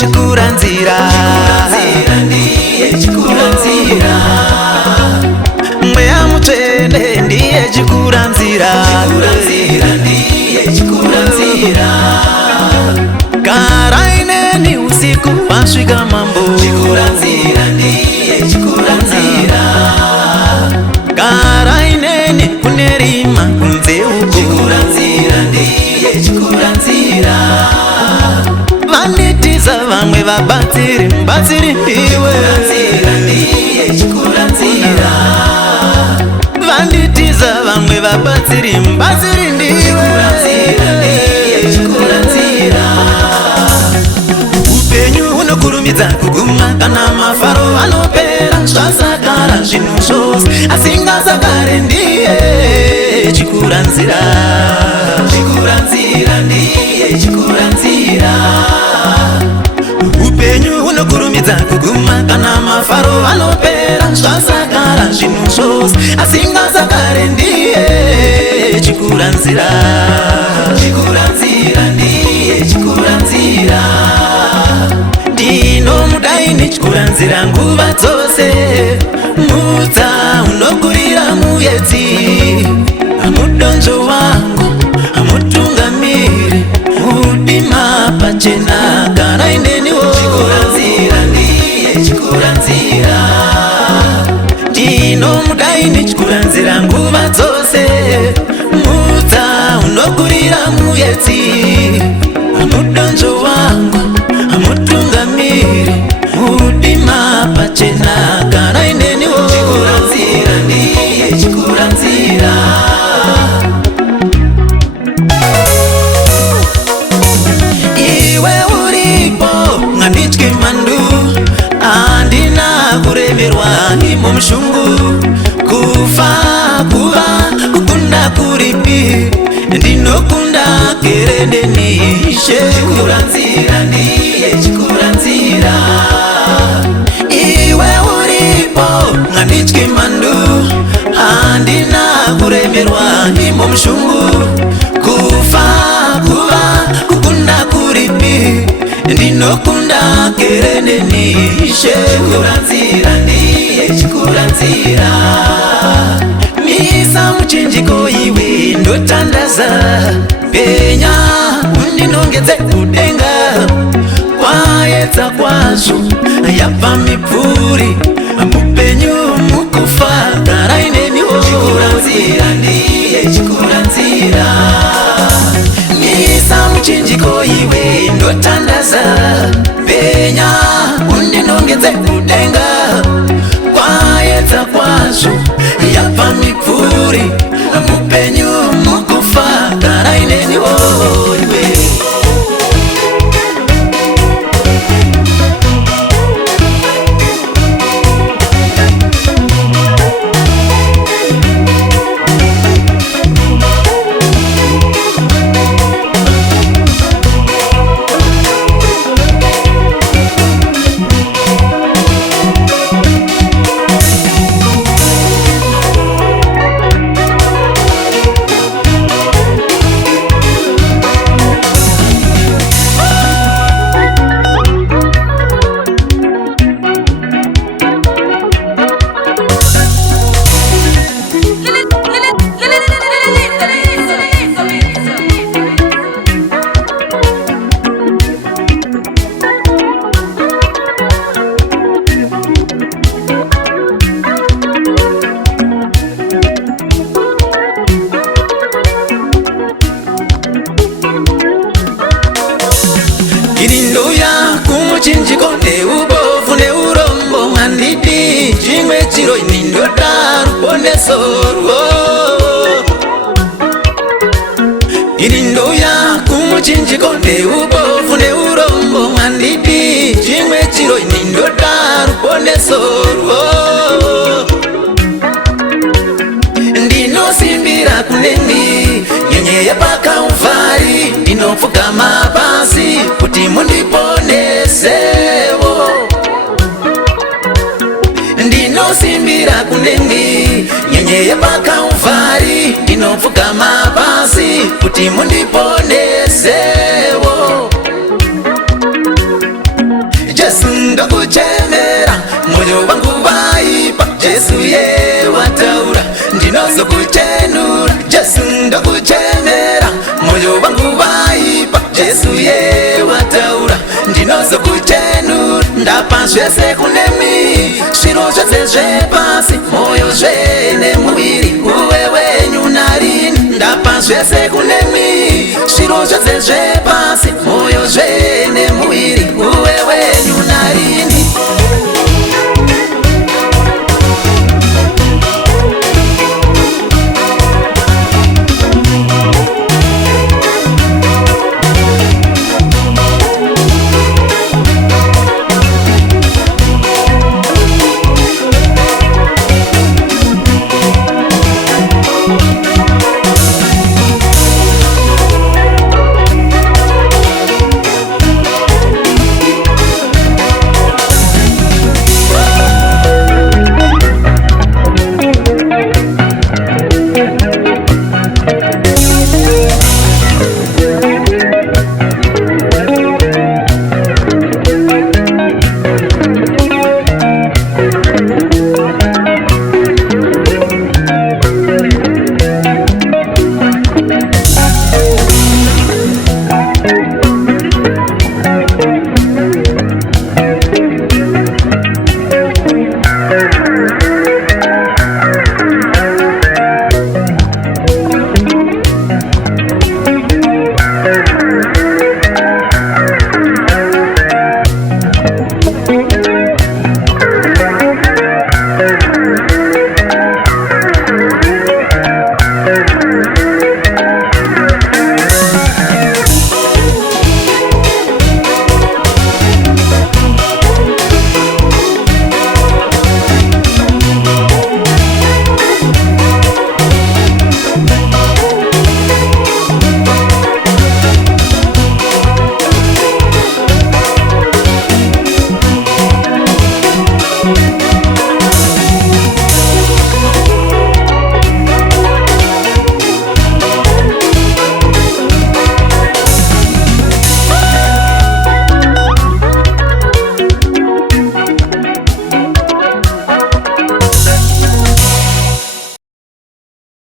chikuranzira ndiye chikuranzira mweya mutsvene ndiye chikuranzira ndiye chikuranzira gara ineni usiku wasvika mambo chikuranzira ndiye chikuranzira gara ineni kune rima kunze uko chikuranzira ndiye chikuranzira vanitiza vamwe vabatsiri mubatsiri ndiwe ndiye chikuranzira vanditiza vamwe vabatsiri mubatsiri ndiwe chikuranzira upenyu hunokurumidza kuguma kana mafaro anopera zvasagara zvinhu zvose asingasagare ndiye chikuranzira ndiye chikuranzira upenyu hunokurumidza kuguma kana mafaro anopera zvasagara zvinhu zvose asingasagare ndiye chikuranzira ndiye chikuranzira ndinomudaini chikuranzira nguva dzose mudza unokurira muedzi mudonzo wangu mutungamiri mudima pachena gara ineniwo ndiye chikuranzira ndinomudaini chikuranzira nguva dzose mudza unokurira muedzi mudonzo wangu mutungamiri mudima pachena gara ineniwo ndiye chikuranzira iwe uripo ngandityi mandu andina kuremerwa imo mushungu kufa kuva kukunda kuripi ndinokunda kerendenishe chikuranzira ndiye chikuranzira iwe uripo ngandityi mandu andina kuremerwa imo mushungu kufa kuva kukunda kuripi ndinokunda kerendenishe chikuranzira ndiye chikuranzira misa muchinjiko iwe ndotandaza penya undinongedze kudenga kwaedza kwazvo yabva mibvuri mupenyu mukufa gara ineniwo ndiye chikuranzira misa muchinjiko iwe ndotandaza penya undinongedze kudenga kwaedza kwazvo yabva mibvuri mupenyu mukufa gara ineniwo muchinjiko neubofu neurombo handidi chimwe chiro ini ndoda ruponeso rwo ini ndoya kumuchinjiko neubofu neurombo handidi chimwe chiro ini ndoda ruponeso rwo ndinosimbira kunemi nyenyeye pakauvari ndinopfugama pasi kuti mundiponesewo ndinosimbira kunemi nyenyeye pakauvari ndinopfugama pasi kuti mundiponesewo ndinozokuchenura Jesu ndokuchemera moyo wangu waipa Jesu ye wataura ndinozokuchenura ndapa zvese kunemi zviro zvose zvepasi moyo zvene muviri uwe wenyu narini ndapa zvese kunemi zviro zvose zvepasi